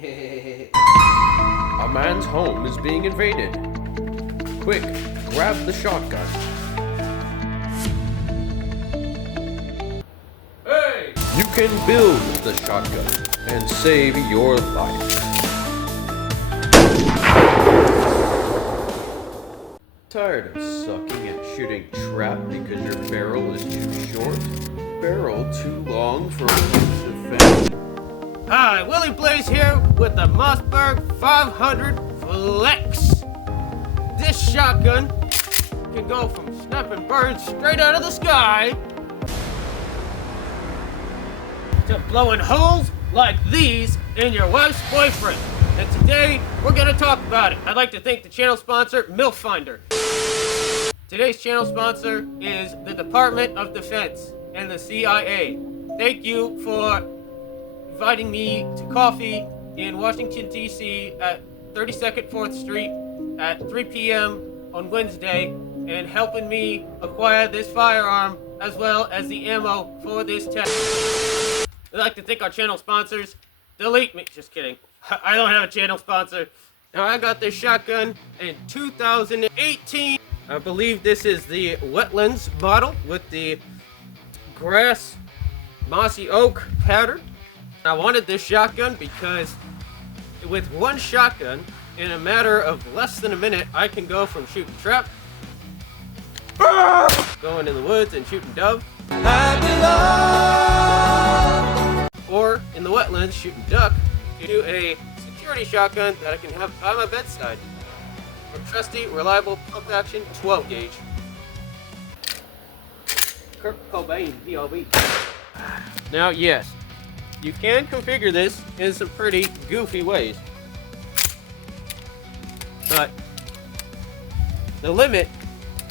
A man's home is being invaded. Quick, grab the shotgun. Hey! You can build the shotgun and save your life. Tired of sucking at shooting trap because your barrel is too short? Barrel too long for defense? Hi, Willie Blaze here with the Mossberg 500 Flex. This shotgun can go from snapping birds straight out of the sky to blowing holes like these in your wife's boyfriend. And today, we're gonna talk about it. I'd like to thank the channel sponsor, MILF Finder. Today's channel sponsor is the Department of Defense and the CIA. Thank you for inviting me to coffee in Washington, D.C. at 32nd 4th Street at 3 p.m. on Wednesday and helping me acquire this firearm as well as the ammo for this test. I'd like to thank our channel sponsors. Delete me. Just kidding. I don't have a channel sponsor. Now, I got this shotgun in 2018. I believe this is the Wetlands model with the grass mossy oak pattern. I wanted this shotgun because with one shotgun, in a matter of less than a minute, I can go from shooting trap, going in the woods and shooting dove, or in the wetlands shooting duck, to a security shotgun that I can have by my bedside. A trusty, reliable, pump action 12 gauge. Kurt Cobain, PLB. Now, yes, you can configure this in some pretty goofy ways, but the limit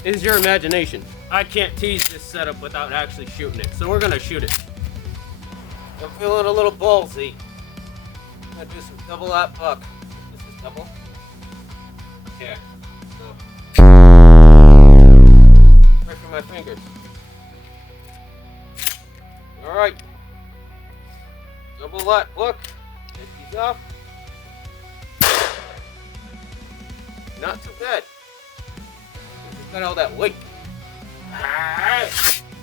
is your imagination. I can't tease this setup without actually shooting it, so we're gonna shoot it. I'm feeling a little ballsy. I'm gonna do some double lap buck. This is double. Yeah. So. Right for my fingers. Alright. Double lap buck. Take these off. Not too bad. Just got all that weight.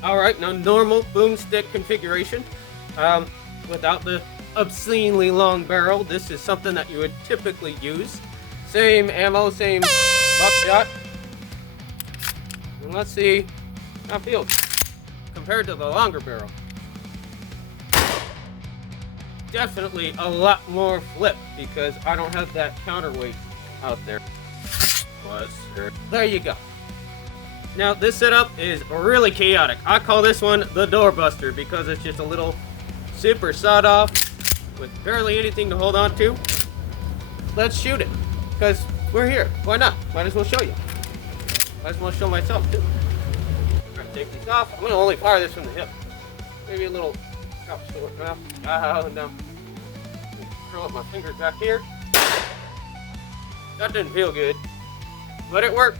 Alright, now normal boomstick configuration. Without the obscenely long barrel. This is something that you would typically use. Same ammo, same buckshot. And let's see how it feels compared to the longer barrel. Definitely a lot more flip because I don't have that counterweight out there. There you go. Now this setup is really chaotic. I call this one the doorbuster because it's just a little super sawed off with barely anything to hold on to. Let's shoot it because we're here. Why not? Might as well show you. Might as well show myself too. Alright, take these off. I'm gonna only fire this from the hip. Maybe a little. Oh no. Curl up my fingers back here. That didn't feel good, but it worked.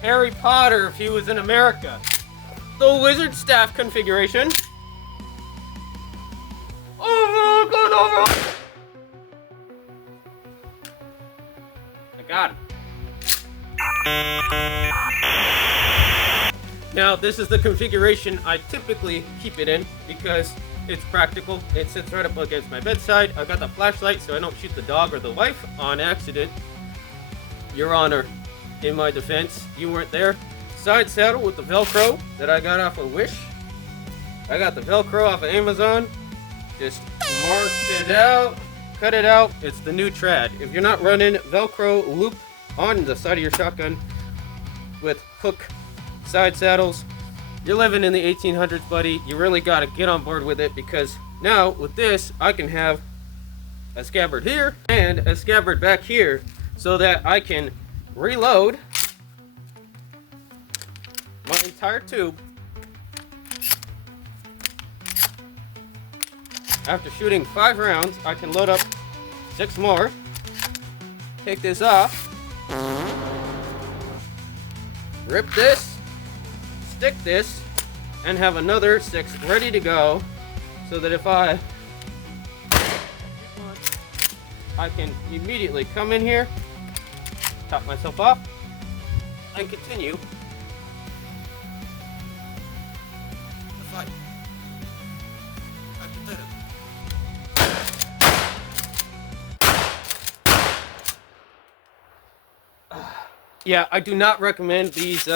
Harry Potter if he was in America. The wizard staff configuration. Over. I got him. Now this is the configuration I typically keep it in because it's practical. It sits right up against my bedside. I've got the flashlight so I don't shoot the dog or the wife on accident. Your Honor, in my defense, you weren't there. Side saddle with the Velcro that I got off of Wish. I got the Velcro off of Amazon. Just marked it out, cut it out. It's the new trad. If you're not running Velcro loop on the side of your shotgun with hook side saddles, you're living in the 1800s, buddy. You really got to get on board with it because now with this, I can have a scabbard here and a scabbard back here so that I can reload my entire tube after shooting 5 rounds. I can load up 6 more, take this off, rip this, stick this, and have another 6 ready to go so that if I I can immediately come in here, top myself off, and continue the fight. Yeah, I do not recommend these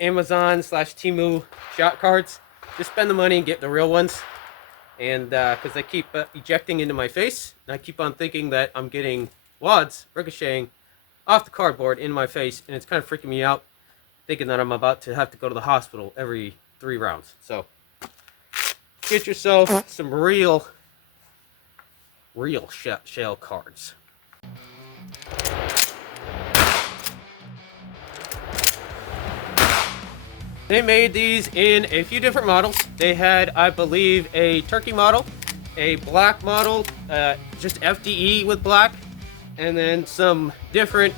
Amazon/Temu shot cards. Just spend the money and get the real ones. And because they keep ejecting into my face, and I keep on thinking that I'm getting wads ricocheting off the cardboard in my face, and it's kind of freaking me out, thinking that I'm about to have to go to the hospital every 3 rounds. So get yourself some real shell cards. They made these in a few different models. They had, I believe, a turkey model, a black model, just FDE with black, and then some different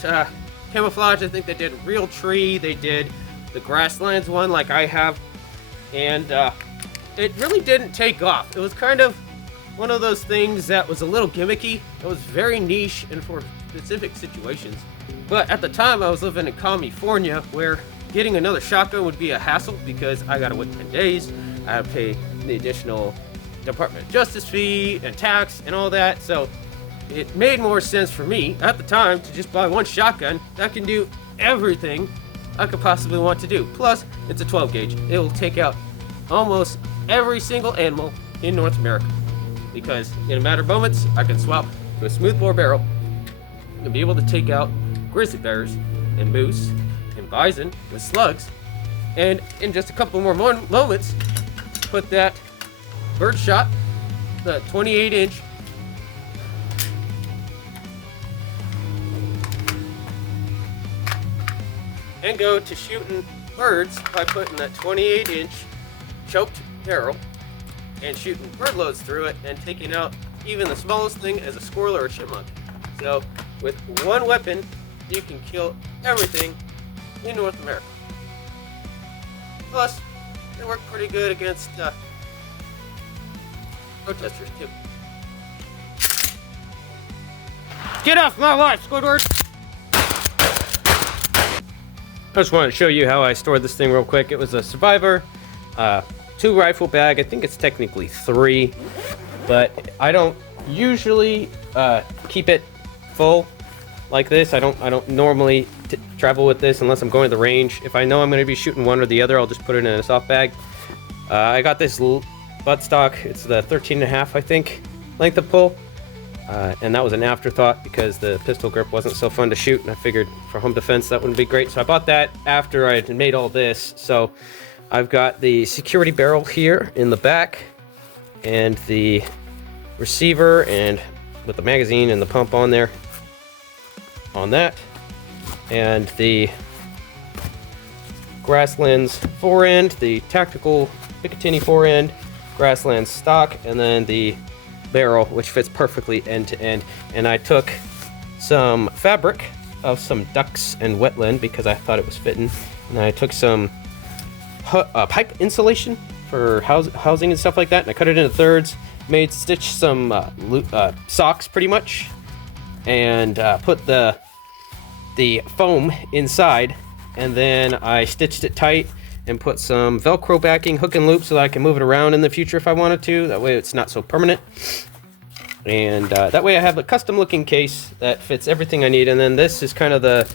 camouflage. I think they did real tree, they did the grasslands one like I have, and it really didn't take off. It was kind of one of those things that was a little gimmicky. It was very niche and for specific situations. But at the time I was living in California, where getting another shotgun would be a hassle because I gotta wait 10 days. I had to pay the additional Department of Justice fee and tax and all that. So it made more sense for me at the time to just buy one shotgun that can do everything I could possibly want to do. Plus, it's a 12 gauge. It will take out almost every single animal in North America. Because in a matter of moments, I can swap to a smoothbore barrel and be able to take out grizzly bears and moose and bison with slugs, and in just a couple more moments put that bird shot, the 28-inch and go to shooting birds by putting that 28-inch choked barrel and shooting bird loads through it and taking out even the smallest thing as a squirrel or a chipmunk. So with one weapon you can kill everything in North America. Plus, they work pretty good against protesters too. Get off my life, Squidward! I just wanted to show you how I stored this thing real quick. It was a Survivor 2 rifle bag. I think it's technically 3, but I don't usually keep it full like this. I don't normally travel with this unless I'm going to the range. If I know I'm going to be shooting one or the other, I'll just put it in a soft bag. I got this buttstock. It's the 13.5, I think, length of pull. And that was an afterthought because the pistol grip wasn't so fun to shoot, and I figured for home defense that wouldn't be great. So I bought that after I had made all this. So I've got the security barrel here in the back, and the receiver, and with the magazine and the pump on there on that, and the Grasslands forend, the tactical Picatinny forend, Grasslands stock, and then the barrel, which fits perfectly end to end. And I took some fabric of some ducks and wetland because I thought it was fitting, and I took some pipe insulation for housing and stuff like that, and I cut it into thirds, stitched some socks pretty much, and put the foam inside, and then I stitched it tight and put some Velcro backing, hook and loop, so that I can move it around in the future if I wanted to. That way it's not so permanent. And that way I have a custom looking case that fits everything I need. And then this is kind of the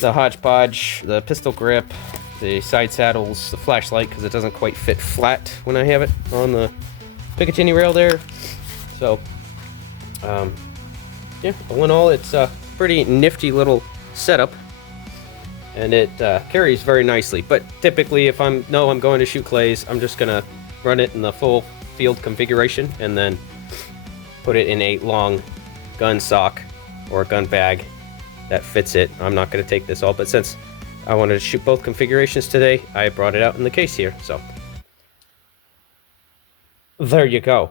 hodgepodge, the pistol grip, the side saddles, the flashlight, because it doesn't quite fit flat when I have it on the Picatinny rail there. So, yeah, all in all, it's a pretty nifty little setup, and it carries very nicely. But typically, if I'm going to shoot clays, I'm just gonna run it in the full field configuration and then put it in a long gun sock or gun bag that fits it. I'm not gonna take this all, but since I wanted to shoot both configurations today, I brought it out in the case here. So there you go.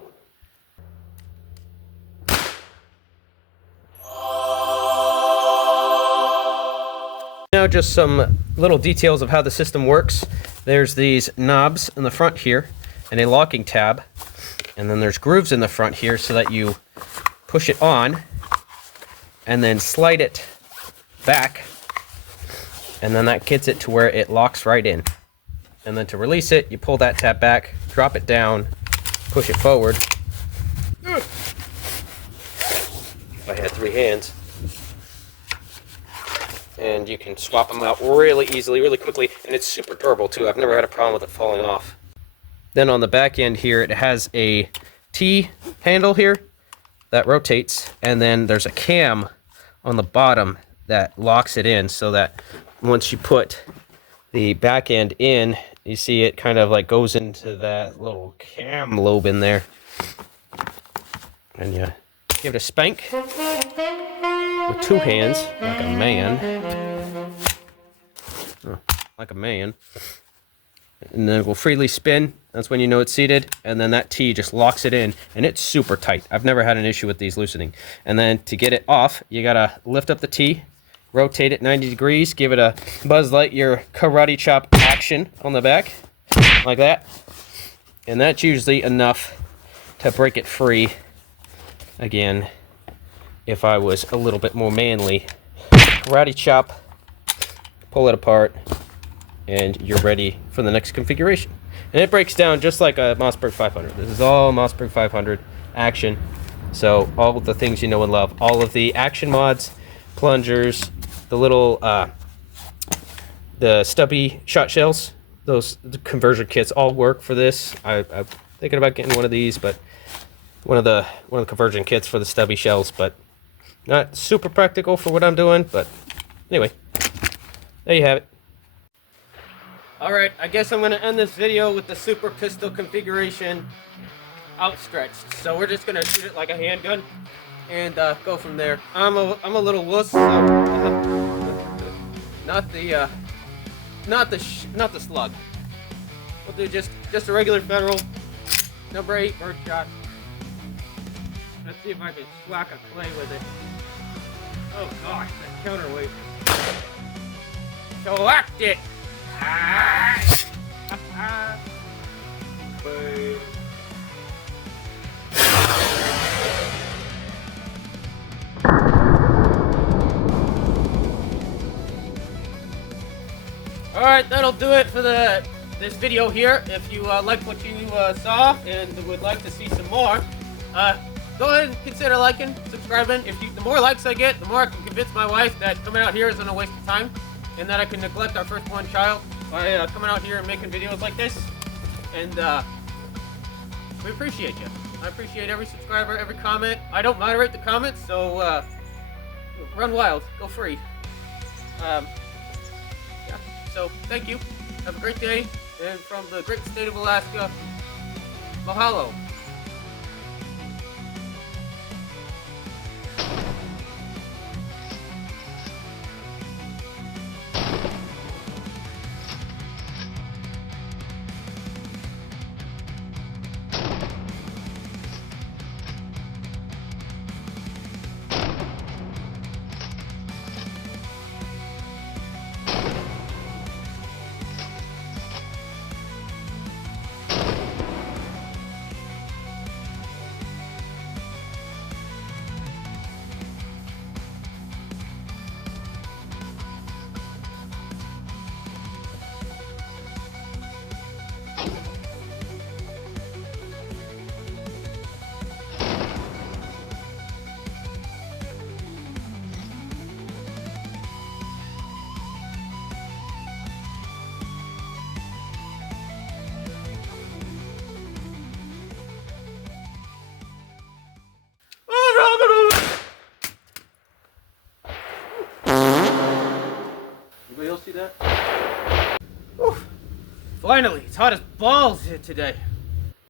Now just some little details of how the system works. There's these knobs in the front here and a locking tab, and then there's grooves in the front here so that you push it on and then slide it back, and then that gets it to where it locks right in. And then to release it, you pull that tab back, drop it down, push it forward. If I had 3 hands. And you can swap them out really easily, really quickly, and it's super durable too. I've never had a problem with it falling off. Then on the back end here, it has a T handle here that rotates, and then there's a cam on the bottom that locks it in, so that once you put the back end in, you see it kind of like goes into that little cam lobe in there. And you give it a spank with 2 hands, like a man. Oh, like a man. And then it will freely spin. That's when you know it's seated. And then that T just locks it in. And it's super tight. I've never had an issue with these loosening. And then to get it off, you gotta lift up the T, rotate it 90 degrees, give it a Buzz Lightyear karate chop action on the back. Like that. And that's usually enough to break it free. Again, if I was a little bit more manly, karate chop, pull it apart, and you're ready for the next configuration. And it breaks down just like a Mossberg 500. This is all Mossberg 500 action. So all of the things you know and love, all of the action mods, plungers, the little the stubby shot shells, those the conversion kits all work for this. I'm thinking about getting one of these, but one of the conversion kits for the stubby shells, but not super practical for what I'm doing. But anyway, there you have it. Alright, I guess I'm going to end this video with the super pistol configuration outstretched. So we're just going to shoot it like a handgun and go from there. I'm a little wuss, so not the slug. We'll do just a regular Federal number 8 birdshot. Let's see if I can slack a clay with it. Oh gosh, that counterweight. Select it! Boom. Alright, that'll do it for this video here. If you liked what you saw and would like to see some more, go ahead and consider liking, subscribing. The more likes I get, the more I can convince my wife that coming out here isn't a waste of time, and that I can neglect our firstborn child by coming out here and making videos like this. And we appreciate you. I appreciate every subscriber, every comment. I don't moderate the comments, so run wild, go free. Yeah. So thank you. Have a great day, and from the great state of Alaska, mahalo. Anybody else see that? Whew. Finally, it's hot as balls here today.